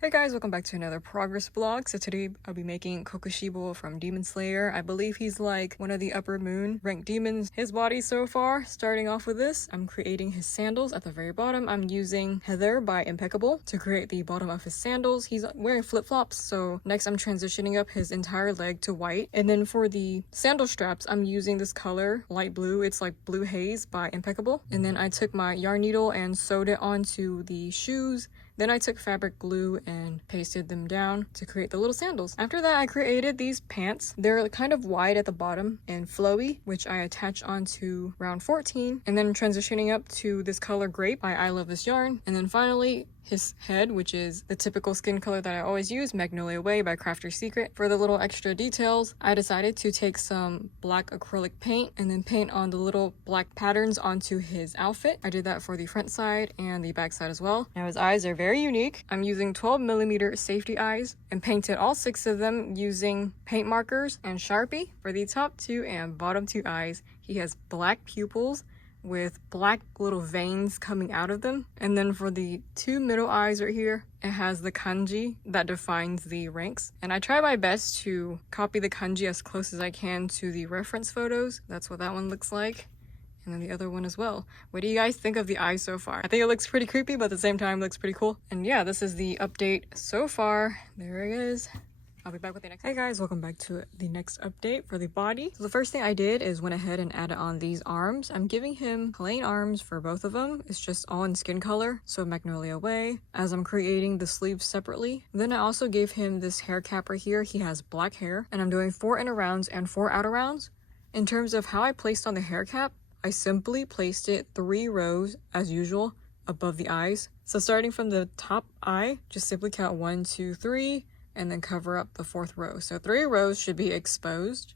Hey guys, welcome back to another progress vlog. So today I'll be making Kokushibou from Demon Slayer. I believe he's like one of the upper moon ranked demons. His body so far, starting off with this, I'm creating his sandals at the very bottom. I'm using Heather by Impeccable to create the bottom of his sandals. He's wearing flip-flops, so next I'm transitioning up his entire leg to white. And then for the sandal straps, I'm using this color, light blue. It's like Blue Haze by Impeccable. And then I took my yarn needle and sewed it onto the shoes. Then I took fabric glue and pasted them down to create the little sandals. After that, I created these pants. They're kind of wide at the bottom and flowy, which I attach onto round 14. And then transitioning up to this color Grape by I Love This Yarn. And then finally, his head, which is the typical skin color that I always use, Magnolia Way by Crafter's Secret. For the little extra details, I decided to take some black acrylic paint and then paint on the little black patterns onto his outfit. I did that for the front side and the back side as well. Now his eyes are very unique. I'm using 12mm safety eyes and painted all 6 of them using paint markers and Sharpie. For the top 2 and bottom 2 eyes, he has black pupils with black little veins coming out of them. And then for the 2 middle eyes right here, it has the kanji that defines the ranks. And I try my best to copy the kanji as close as I can to the reference photos. That's what that one looks like. And then the other one as well. What do you guys think of the eyes so far? I think it looks pretty creepy, but at the same time, it looks pretty cool. And yeah, this is the update so far. There it is. I'll be back with the next. Hey guys, welcome back to the next update for the body. So the first thing I did is went ahead and added on these arms. I'm giving him plain arms for both of them. It's just all in skin color, so Magnolia Way, as I'm creating the sleeves separately. Then I also gave him this hair cap right here. He has black hair, and I'm doing 4 inner rounds and 4 outer rounds. In terms of how I placed on the hair cap, I simply placed it 3 rows as usual above the eyes. So starting from the top eye, just simply count 1, 2, 3, and then cover up the 4th row. So 3 rows should be exposed.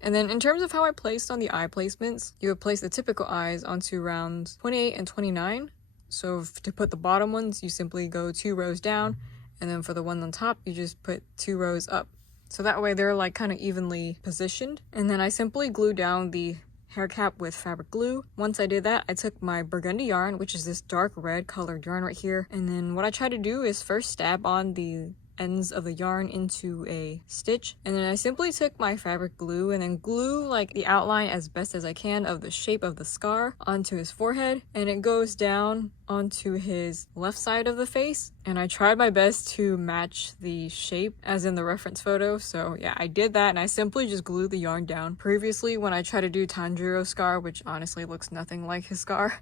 And then in terms of how I placed on the eye placements, you would place the typical eyes onto rounds 28 and 29. So to put the bottom ones, you simply go 2 rows down, and then for the one on top, you just put 2 rows up. So that way they're like kind of evenly positioned. And then I simply glue down the hair cap with fabric glue. Once I did that, I took my burgundy yarn, which is this dark red colored yarn right here. And then what I try to do is first stab on the ends of the yarn into a stitch, and then I simply took my fabric glue and then glue like the outline as best as I can of the shape of the scar onto his forehead, and it goes down onto his left side of the face. And I tried my best to match the shape as in the reference photo. So yeah, I did that, and I simply just glued the yarn down. Previously, when I tried to do Tanjiro's scar, which honestly looks nothing like his scar,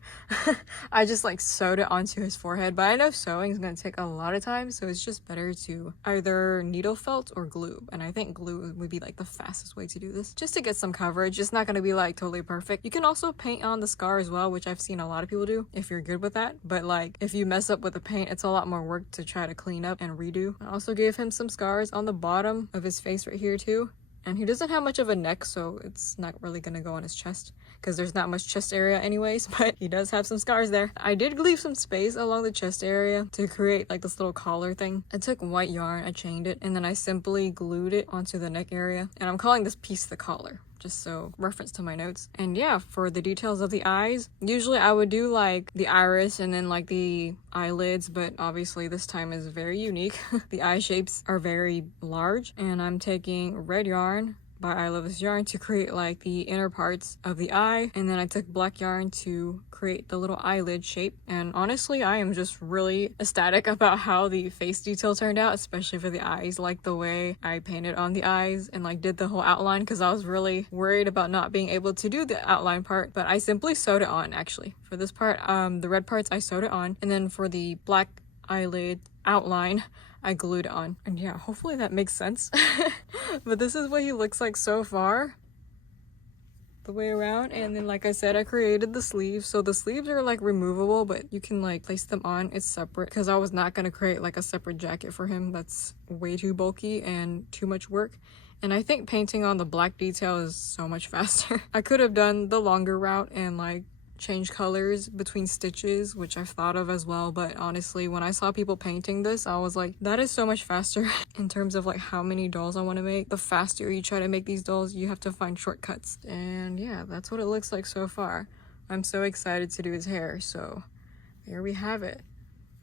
I just like sewed it onto his forehead. But I know sewing is going to take a lot of time, so it's just better to either needle felt or glue. And I think glue would be like the fastest way to do this, just to get some coverage. It's not going to be like totally perfect. You can also paint on the scar as well, which I've seen a lot of people do if you're good with that. But like if you mess up with the paint, it's a lot more work to try to clean up and redo. I also gave him some scars on the bottom of his face right here too. And he doesn't have much of a neck, so it's not really gonna go on his chest because there's not much chest area anyways, but he does have some scars there. I did leave some space along the chest area to create like this little collar thing. I took white yarn, I chained it, and then I simply glued it onto the neck area. And I'm calling this piece the collar, just so reference to my notes. And yeah, for the details of the eyes, usually I would do like the iris and then like the eyelids, but obviously this time is very unique. The eye shapes are very large, and I'm taking red yarn by I Love This Yarn to create like the inner parts of the eye, and then I took black yarn to create the little eyelid shape. And honestly, I am just really ecstatic about how the face detail turned out, especially for the eyes, like the way I painted on the eyes and like did the whole outline, because I was really worried about not being able to do the outline part, but I simply sewed it on. Actually, for this part, the red parts I sewed it on, and then for the black eyelid outline I glued it on. And yeah, hopefully that makes sense. But this is what he looks like so far, the way around. And then like I said, I created the sleeves, so the sleeves are like removable, but you can like place them on. It's separate because I was not going to create like a separate jacket for him. That's way too bulky and too much work. And I think painting on the black detail is so much faster. I could have done the longer route and like change colors between stitches, which I've thought of as well, but honestly, when I saw people painting this, I was like, that is so much faster. In terms of like how many dolls I want to make, the faster you try to make these dolls, you have to find shortcuts. And yeah, that's what it looks like so far. I'm so excited to do his hair, so there we have it.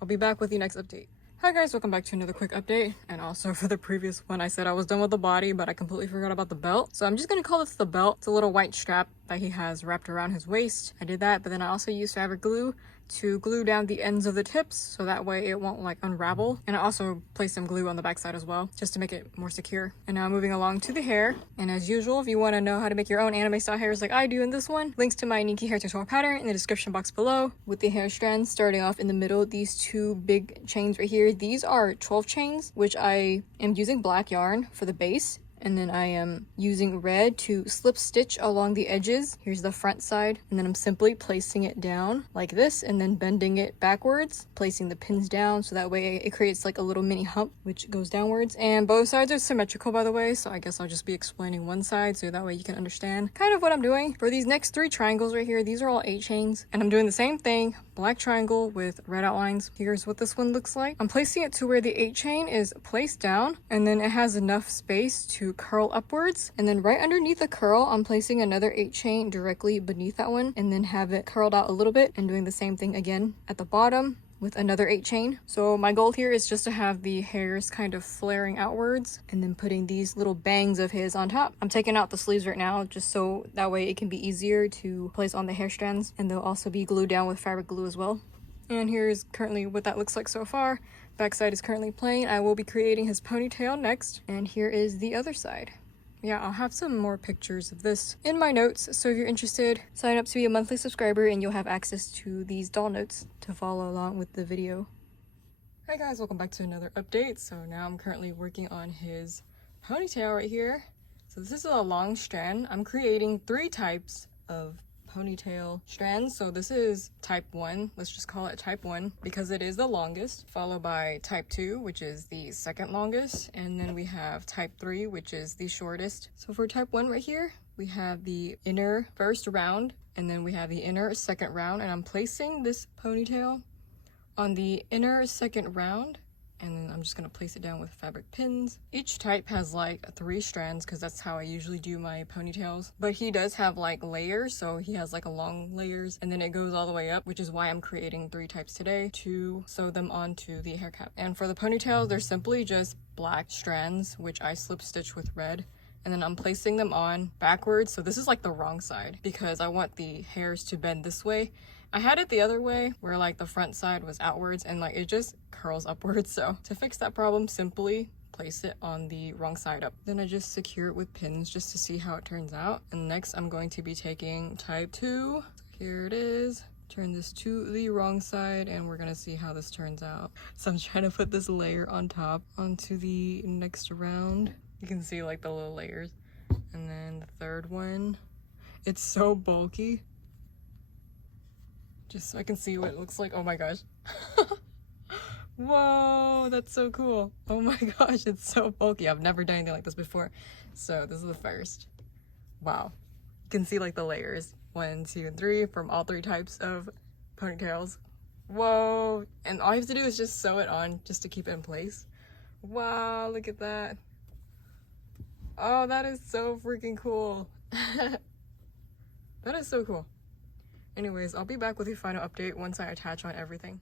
I'll be back with the next update. Hi guys, welcome back to another quick update. And also for the previous one, I said I was done with the body, but I completely forgot about the belt. So I'm just gonna call this the belt. It's a little white strap that he has wrapped around his waist. I did that, but then I also used fabric glue to glue down the ends of the tips so that way it won't like unravel. And I also placed some glue on the backside as well just to make it more secure. And now moving along to the hair. And as usual, if you want to know how to make your own anime style hairs like I do in this one, links to my Nikki hair tutorial pattern in the description box below. With the hair strands starting off in the middle, these two big chains right here, these are 12 chains, which I am using black yarn for the base. And then I am using red to slip stitch along the edges. Here's the front side. And then I'm simply placing it down like this and then bending it backwards, placing the pins down so that way it creates like a little mini hump which goes downwards. And both sides are symmetrical, by the way, so I guess I'll just be explaining one side so that way you can understand kind of what I'm doing. For these next 3 triangles right here, these are all 8 chains. And I'm doing the same thing, black triangle with red outlines. Here's what this one looks like. I'm placing it to where the 8 chain is placed down, and then it has enough space to curl upwards. And then right underneath the curl, I'm placing another 8 chain directly beneath that one, and then have it curled out a little bit, and doing the same thing again at the bottom with another 8 chain. So my goal here is just to have the hairs kind of flaring outwards and then putting these little bangs of his on top. I'm taking out the sleeves right now just so that way it can be easier to place on the hair strands, and they'll also be glued down with fabric glue as well. And here's currently what that looks like so far. Backside is currently plain. I will be creating his ponytail next. And here is the other side. Yeah, I'll have some more pictures of this in my notes, so if you're interested, sign up to be a monthly subscriber and you'll have access to these doll notes to follow along with the video. Hi guys, welcome back to another update. So now I'm currently working on his ponytail right here. So this is a long strand. I'm creating 3 types of ponytail strands. So this is type 1, let's just call it type 1 because it is the longest, followed by type 2, which is the second longest, and then we have type 3, which is the shortest. So for type 1 right here, we have the inner first round, and then we have the inner second round, and I'm placing this ponytail on the inner second round, and then I'm just gonna place it down with fabric pins. Each type has like 3 strands because that's how I usually do my ponytails, but he does have like layers, so he has like a long layers and then it goes all the way up, which is why I'm creating 3 types today to sew them onto the hair cap. And for the ponytails, they're simply just black strands, which I slip stitch with red, and then I'm placing them on backwards. So this is like the wrong side because I want the hairs to bend this way. I had it the other way where like the front side was outwards and like it just curls upwards. So to fix that problem, simply place it on the wrong side up. Then I just secure it with pins just to see how it turns out. And next I'm going to be taking type 2. Here it is. Turn this to the wrong side and we're gonna see how this turns out. So I'm trying to put this layer on top onto the next round. You can see like the little layers. And then the third one. It's so bulky. Just so I can see what it looks like. Oh my gosh. Whoa, that's so cool. Oh my gosh, it's so bulky. I've never done anything like this before. So this is the first. Wow. You can see like the layers. 1, 2, and 3 from all 3 types of ponytails. Whoa. And all you have to do is just sew it on just to keep it in place. Wow, look at that. Oh, that is so freaking cool. That is so cool. Anyways, I'll be back with the final update once I attach on everything.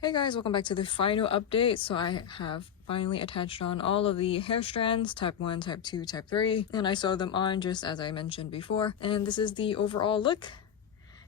Hey guys, welcome back to the final update. So I have finally attached on all of the hair strands, type 1, type 2, type 3, and I sewed them on just as I mentioned before. And this is the overall look.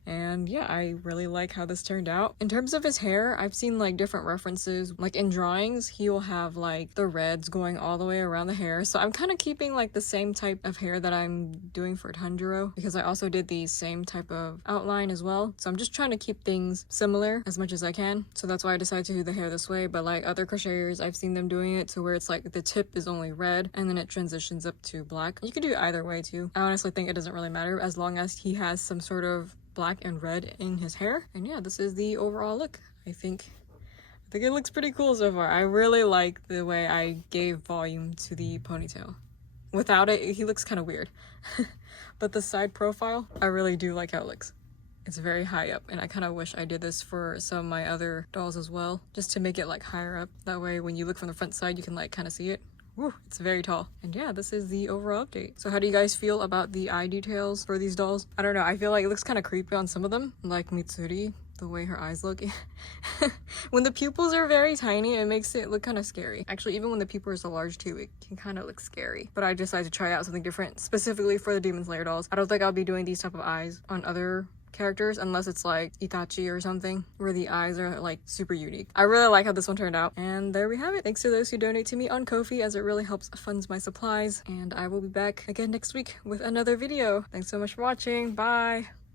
And yeah, I really like how this turned out. In terms of his hair, I've seen like different references. Like in drawings, he will have like the reds going all the way around the hair. So I'm kind of keeping like the same type of hair that I'm doing for Tanjiro because I also did the same type of outline as well. So I'm just trying to keep things similar as much as I can. So that's why I decided to do the hair this way. But like other crocheters, I've seen them doing it to where it's like the tip is only red and then it transitions up to black. You could do it either way too. I honestly think it doesn't really matter as long as he has some sort of black and red in his hair. And yeah, this is the overall look. I think it looks pretty cool so far. I really like the way I gave volume to the ponytail. Without it, he looks kind of weird. But the side profile, I really do like how it looks. It's very high up, and I kind of wish I did this for some of my other dolls as well, just to make it like higher up. That way when you look from the front side, you can like kind of see it. Woo, it's very tall. And yeah, this is the overall update. So how do you guys feel about the eye details for these dolls? I don't know, I feel like it looks kind of creepy on some of them, like Mitsuri. the way her eyes look. When the pupils are very tiny, it makes it look kind of scary. Actually, even when the pupils are large too, it can kind of look scary. But I decided to try out something different, specifically for the Demon Slayer dolls. I don't think I'll be doing these type of eyes on other characters unless it's like Itachi or something, where the eyes are like super unique. I really like how this one turned out. And there we have it. Thanks to those who donate to me on Ko-fi, as it really helps fund my supplies. And I will be back again next week with another video. Thanks so much for watching. Bye!